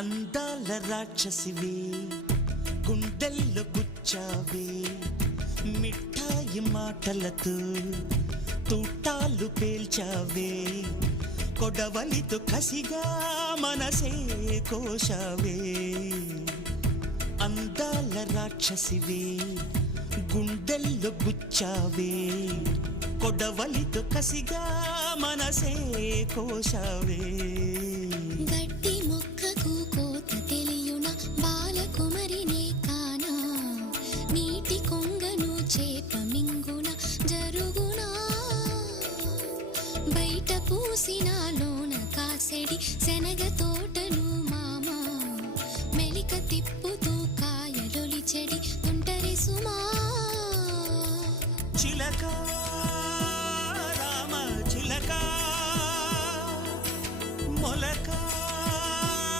అందాల రాక్షసివే గుండెల్లో గుచ్చావే మిఠాయి మాటలతో తూటాలు పేల్చావే కొడవలితో కసిగా మనసే కోశావే అందాల రాక్షసివే గుండెల్లో గుచ్చావే కొడవలితో కసిగా మనసే కోశావే